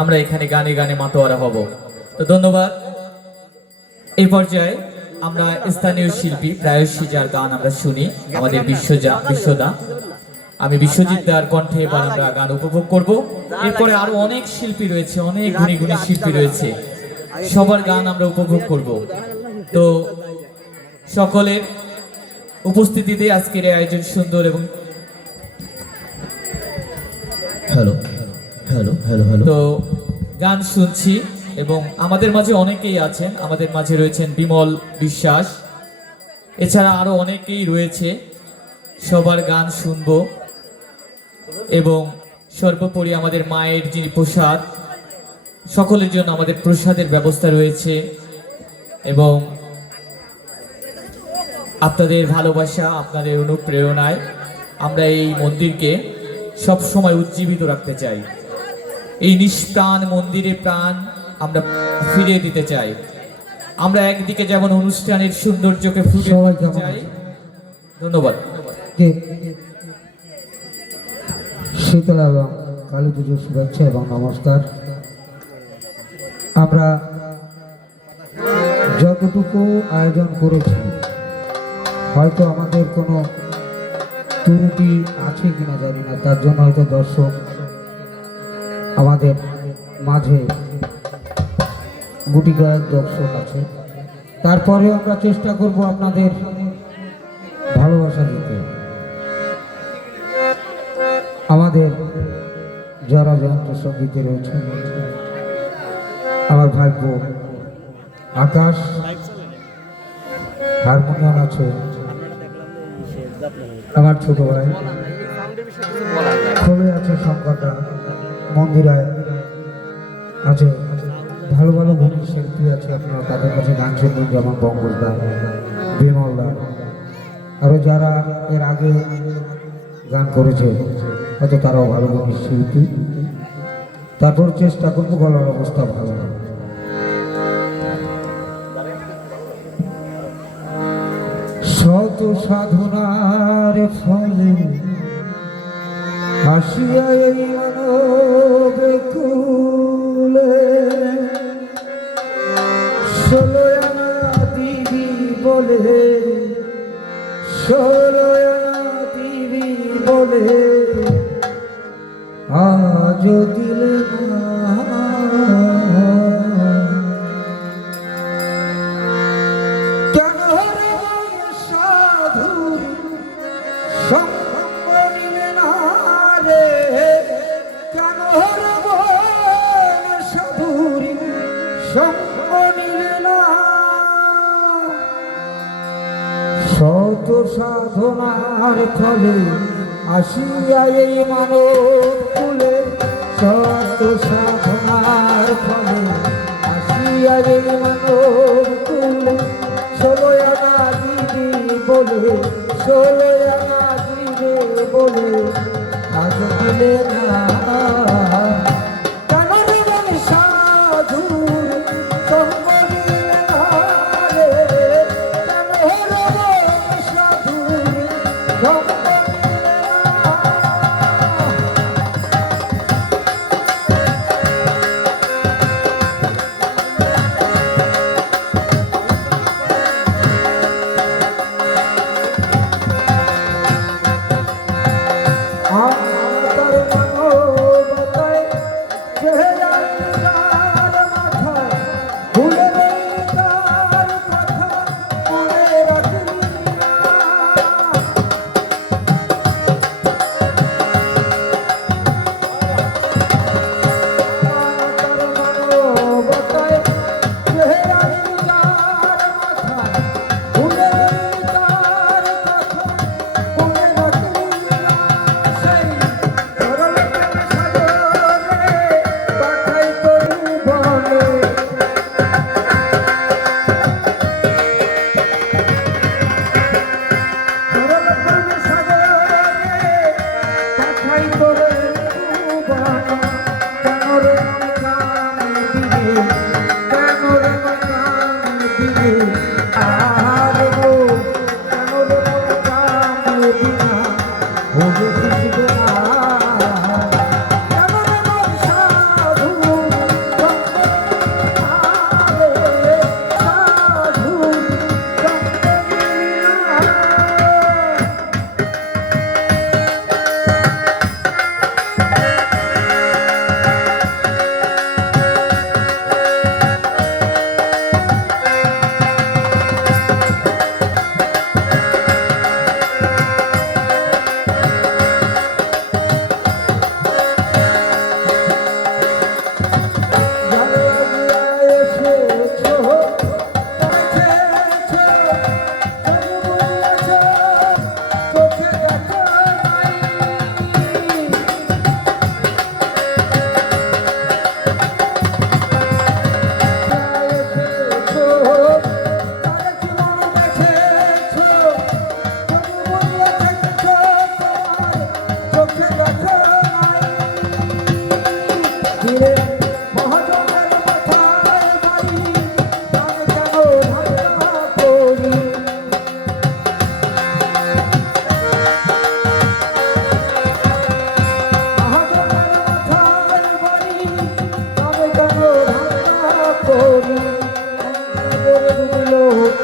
আমরা এখানে গানে গানে মাতোয়ারা হব। তো ধন্যবাদ। এই পর্যায়ে আমরা স্থানীয় শিল্পী প্রায়শই যার গান আমরা শুনি, আমাদের বিশ্বদা, আমি বিশ্বজিৎ দার কণ্ঠে এবার আমরা গান উপভোগ করব। এরপরে আরো অনেক শিল্পী রয়েছে, অনেক গুণী গুণী শিল্পী রয়েছে, সবার গান আমরা উপভোগ করব। তো সকলের উপস্থিতিতে আজকের এই আয়োজন সুন্দর এবং হ্যালো হ্যালো হ্যালো হ্যালো তো গান শুনছি এবং আমাদের মাঝে অনেকেই আছেন। আমাদের মাঝে রয়েছেন বিমল বিশ্বাস, এছাড়া আরো অনেকেই রয়েছে। সবার গান শুনবো এবং সর্বোপরি আমাদের মায়ের যিনি প্রসাদ, সকলের জন্য আমাদের প্রসাদের ব্যবস্থা রয়েছে এবং আপনাদের ভালোবাসা, আপনাদের অনুপ্রেরণায় আমরা এই মন্দিরকে সব সময় উজ্জীবিত রাখতে চাই। এই নিষ্প্রাণ মন্দিরে প্রাণ আমরা ফিরিয়ে দিতে চাই। আমরা একদিকে যেমন অনুষ্ঠানের সৌন্দর্যকে ফুটিয়ে তুলতে চাই। ধন্যবাদ। শীতলা এবং কালী পুজোর শুভেচ্ছা এবং নমস্কার। আমরা যতটুকু আয়োজন করেছি, হয়তো আমাদের কোনো ত্রুটি আছে কিনা জানি না, তার জন্য হয়তো দর্শক আমাদের মাঝে গুটি কয়েক দর্শক আছে। তারপরে আমরা চেষ্টা করব আপনাদের ভালোবাসা দিতে। আমাদের যারা যন্ত্রসঙ্গীতে রয়েছে, আমার ভাইপো আকাশ হারমোনিয়াম আছে, আমার ছোট ভাই খোলে আছে, শঙ্করদা মন্দিরায় আছে, ভালো ভালো গুণী শিল্পী আছে। আপনারা তাদের কাছে গান শুনবেন, যেমন বঙ্গলদা, বিমলদা, আরও যারা এর আগে গান করেছে হয়তো তারাও ভালো গুণী শিল্পী। তারপর চেষ্টা করবো গলার অবস্থা ভালো না। শত সাধনার ফলে হাসিয়া এই মানব কুলে, ষোলো আনা দিবি বলে, ষোলো আনা দিবি বলে আজ দিলে না। শত সাধনার ফলে আসিয়া এই মানব কুলে, শত সাধনার ফলে আসিয়া এই মানব কুলে, ষোলো আনা দিবি বলে, ষোলো আনা দিবে বলে আজ দিলে না। তার মানবতায়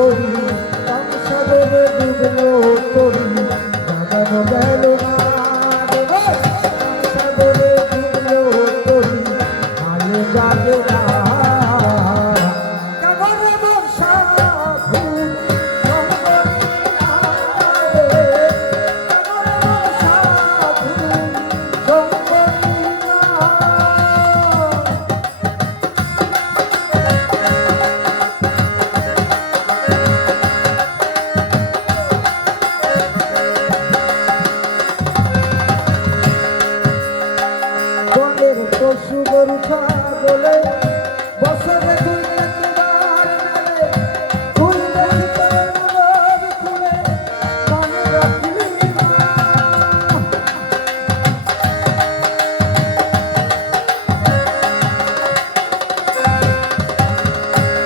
তরি সংসারে ডুবলো তরি জাগানো গেল না সংসারে ডুবলো তরি ভালো জাগে না কেন রে বর্ষা ফুল সঙ্গরি না রে কেন রে বর্ষা ফুল সঙ্গরি না বনের পশু গরু ছাগলে বছরে দুই একবার মেলে ফুল দেখিতে মনের ফুলে মনে রাখলি না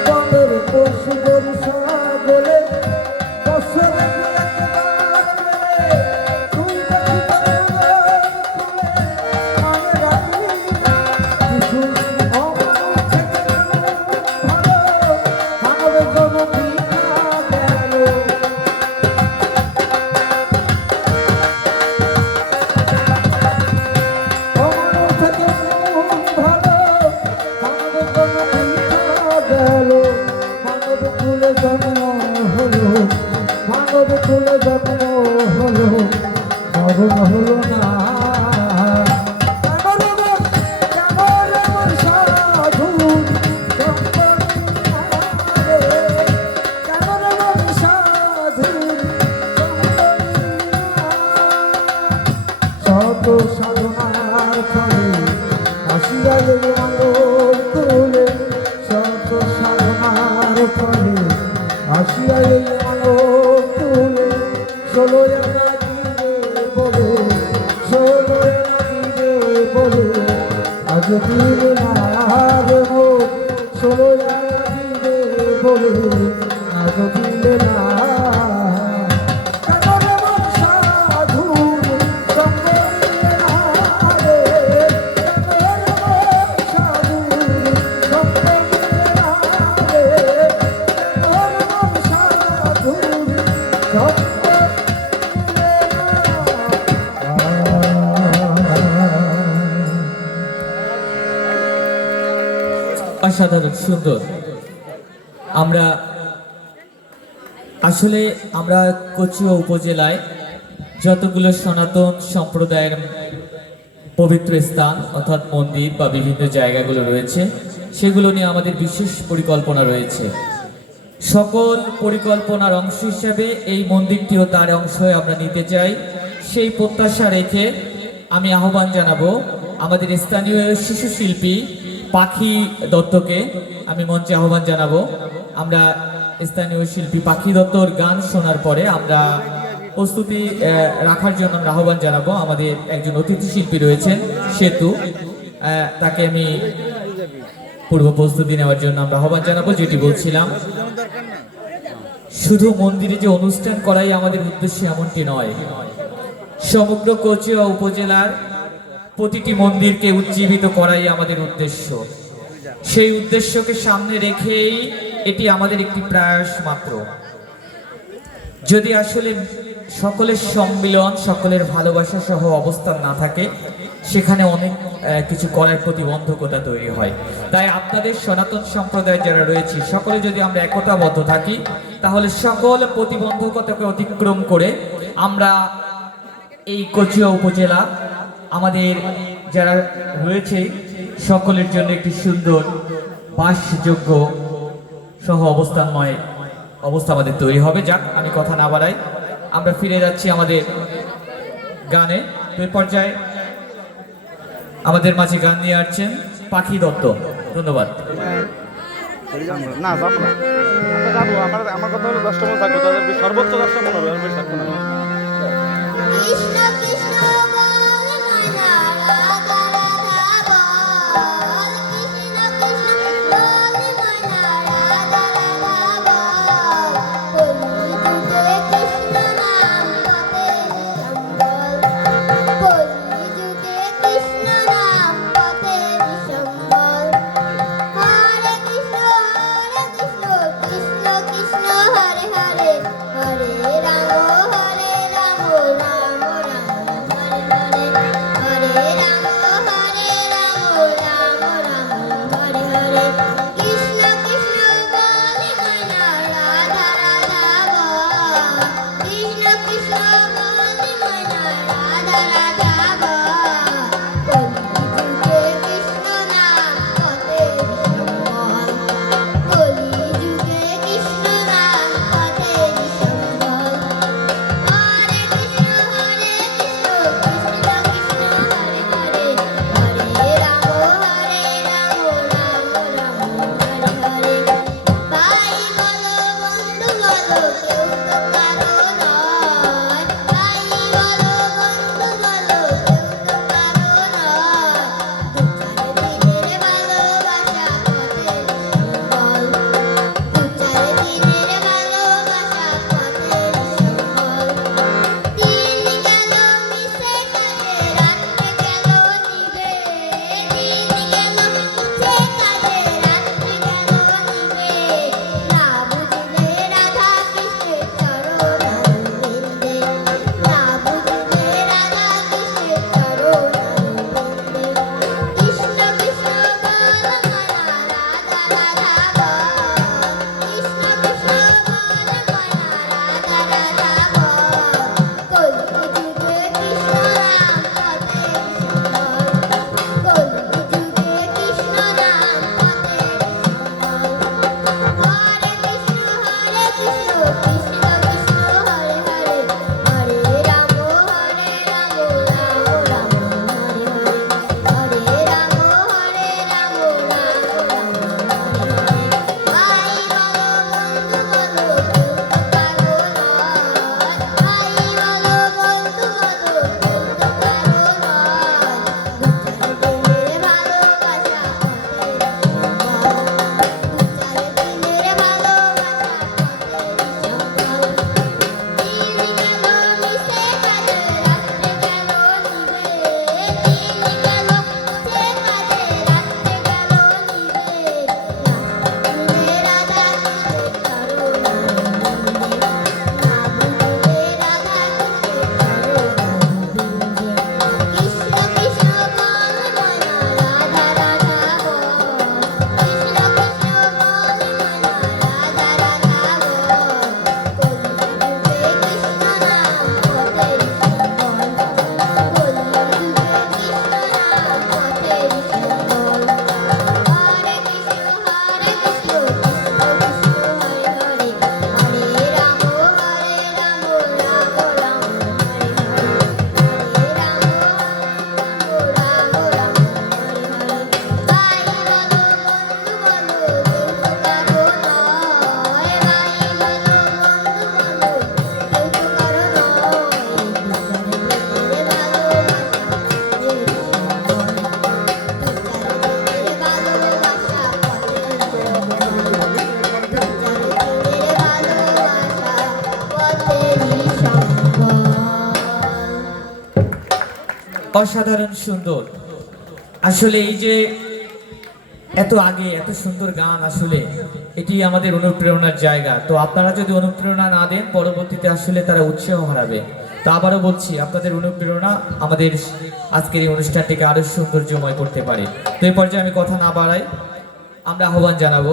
বনের পশু গরু ছাগলে বছরে দুই একবার মেলে ফুল দেখিতে মনের ফুলে মনে রাখলি না কিছু অমানুষ থেকে ভালো মানবের জন্য বৃথা গেল অমানুষ থেকে ভালো মানবের জন্য বৃথা গেল মানব কুলে জন্ম হলো মানব কুলে জন্ম হলো মরণ হলো না শত সাধনার ফলে আসিয়া গেল মানব তুলে শত সাধনার ফলে আসিয়া গেল মানব তুলে ষোলো এনা দিবে বলে ষোলো এনা দিবে বলে আজ দিবে না রে মোর ষোলো এনা দিবে বলে আজ দিবে না কেন রে বর্ষা ধূল সঙ্গরি না রে কেন রে বর্ষা ধূল সঙ্গরি না রে কেন রে বর্ষা ধূল সঙ্গরি না অসাধারণ সুন্দর। আমরা আসলে আমরা কচুয়া উপজেলায় যতগুলো সনাতন সম্প্রদায়ের পবিত্র স্থান অর্থাৎ মন্দির বা বিভিন্ন জায়গাগুলো রয়েছে সেগুলো নিয়ে আমাদের বিশেষ পরিকল্পনা রয়েছে। সকল পরিকল্পনার অংশ হিসেবে এই মন্দিরটিও তার অংশ হয়ে আমরা নিতে চাই। সেই প্রত্যাশা রেখে আমি আহ্বান জানাবো আমাদের স্থানীয় শিশু শিল্পী পাখি দত্তকে আমি মঞ্চে আহ্বান জানাবো। আমরা স্থানীয় শিল্পী পাখি দত্তর গান শোনার পরে আমরা প্রস্তুতি রাখার জন্য আমরা আহ্বান জানাবো। আমাদের একজন অতিথি শিল্পী রয়েছেন সেতু, তাকে আমি পূর্ব প্রস্তুতি নেওয়ার জন্য আমরা আহ্বান জানাবো। যেটি বলছিলাম, শুধু মন্দিরে যে অনুষ্ঠান করাই আমাদের উদ্দেশ্য এমনটি নয়, সমগ্র কচুয়া উপজেলার প্রতিটি মন্দিরকে উজ্জীবিত করাই আমাদের উদ্দেশ্য। সেই উদ্দেশ্যকে সামনে রেখেই এটি আমাদের একটি প্রয়াস মাত্র। যদি আসলে সকলের সম্মিলন, সকলের ভালোবাসা সহ অবস্থান না থাকে, সেখানে অনেক কিছু করার প্রতিবন্ধকতা তৈরি হয়। তাই আপনাদের সনাতন সম্প্রদায় যারা রয়েছে সকলে যদি আমরা একতাবদ্ধ থাকি, তাহলে সকল প্রতিবন্ধকতাকে অতিক্রম করে আমরা এই কচুয়া উপজেলা আমাদের যারা রয়েছে সকলের জন্য একটি সুন্দর বাসযোগ্য সহ অবস্থানময় অবস্থা আমাদের তৈরি হবে। যাক, আমি কথা না বাড়াই, আমরা ফিরে যাচ্ছি আমাদের গানে। তো এই পর্যায়ে আমাদের মাঝে গান নিয়ে আসছেন পাখি দত্ত। ধন্যবাদ। না যাবো না, আমরা যাবো। আমার কথা হলো 10টা মনে থাকবো, তাদের সর্বোচ্চ 10টা মনে হবে, আমি থাকবো না। কৃষ্ণ কৃষ্ণ বল মনা রাধা রাধা বল কৃষ্ণ কৃষ্ণ বল মনা রাধা রাধা বল কলিযুগে কৃষ্ণ নাম পথে সম্বল কলিযুগে কৃষ্ণ নাম পথে সম্বল হরে কৃষ্ণ কৃষ্ণ কৃষ্ণ হরে অসাধারণ সুন্দর। আসলে এই যে এত আগে এত সুন্দর গান, আসলে এটি আমাদের অনুপ্রেরণার জায়গা। তো আপনারা যদি অনুপ্রেরণা না দেন, পরবর্তীতে আসলে তারা উৎসাহ হারাবে। তো আবারও বলছি, আপনাদের অনুপ্রেরণা আমাদের আজকের এই অনুষ্ঠানটিকে আরো সৌন্দর্যময় করতে পারে। তো এই পর্যায়ে আমি কথা না বাড়াই, আমরা আহ্বান জানাবো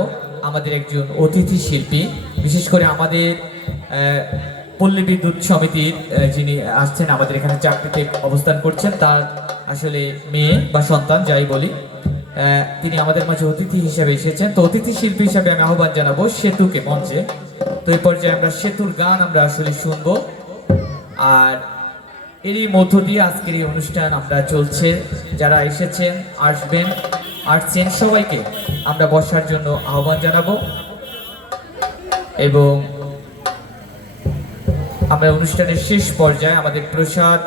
আমাদের একজন অতিথি শিল্পী, বিশেষ করে আমাদের পল্লী বিদ্যুৎ সমিতির যিনি আসছেন, আমাদের এখানে চাকরিতে অবস্থান করছেন, তার আসলে মেয়ে বা সন্তান যাই বলি, তিনি আমাদের মাঝে অতিথি হিসেবে এসেছেন। তো অতিথি শিল্পী হিসেবে আমি আহ্বান জানাবো সেতুকে মঞ্চে। তো এই পর্যায়ে আমরা সেতুর গান আমরা আসলে শুনবো, আর এরই মধ্য দিয়ে আজকের এই অনুষ্ঠান আমরা চলছে। যারা এসেছেন, আসছেন সবাইকে আমরা বসার জন্য আহ্বান জানাবো, এবং আমরা অনুষ্ঠানের শেষ পর্যায়ে আমাদের প্রসাদ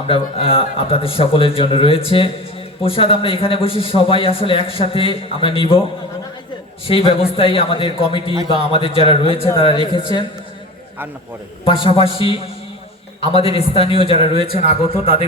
আমরা আপনাদের সকলের জন্য রয়েছে। প্রসাদ আমরা এখানে বসে সবাই আসলে একসাথে আমরা নিব, সেই ব্যবস্থাই আমাদের কমিটি বা আমাদের যারা রয়েছে তারা রেখেছেন। আর না পরে পাশাপাশি আমাদের স্থানীয় যারা রয়েছেন আগত, তাদের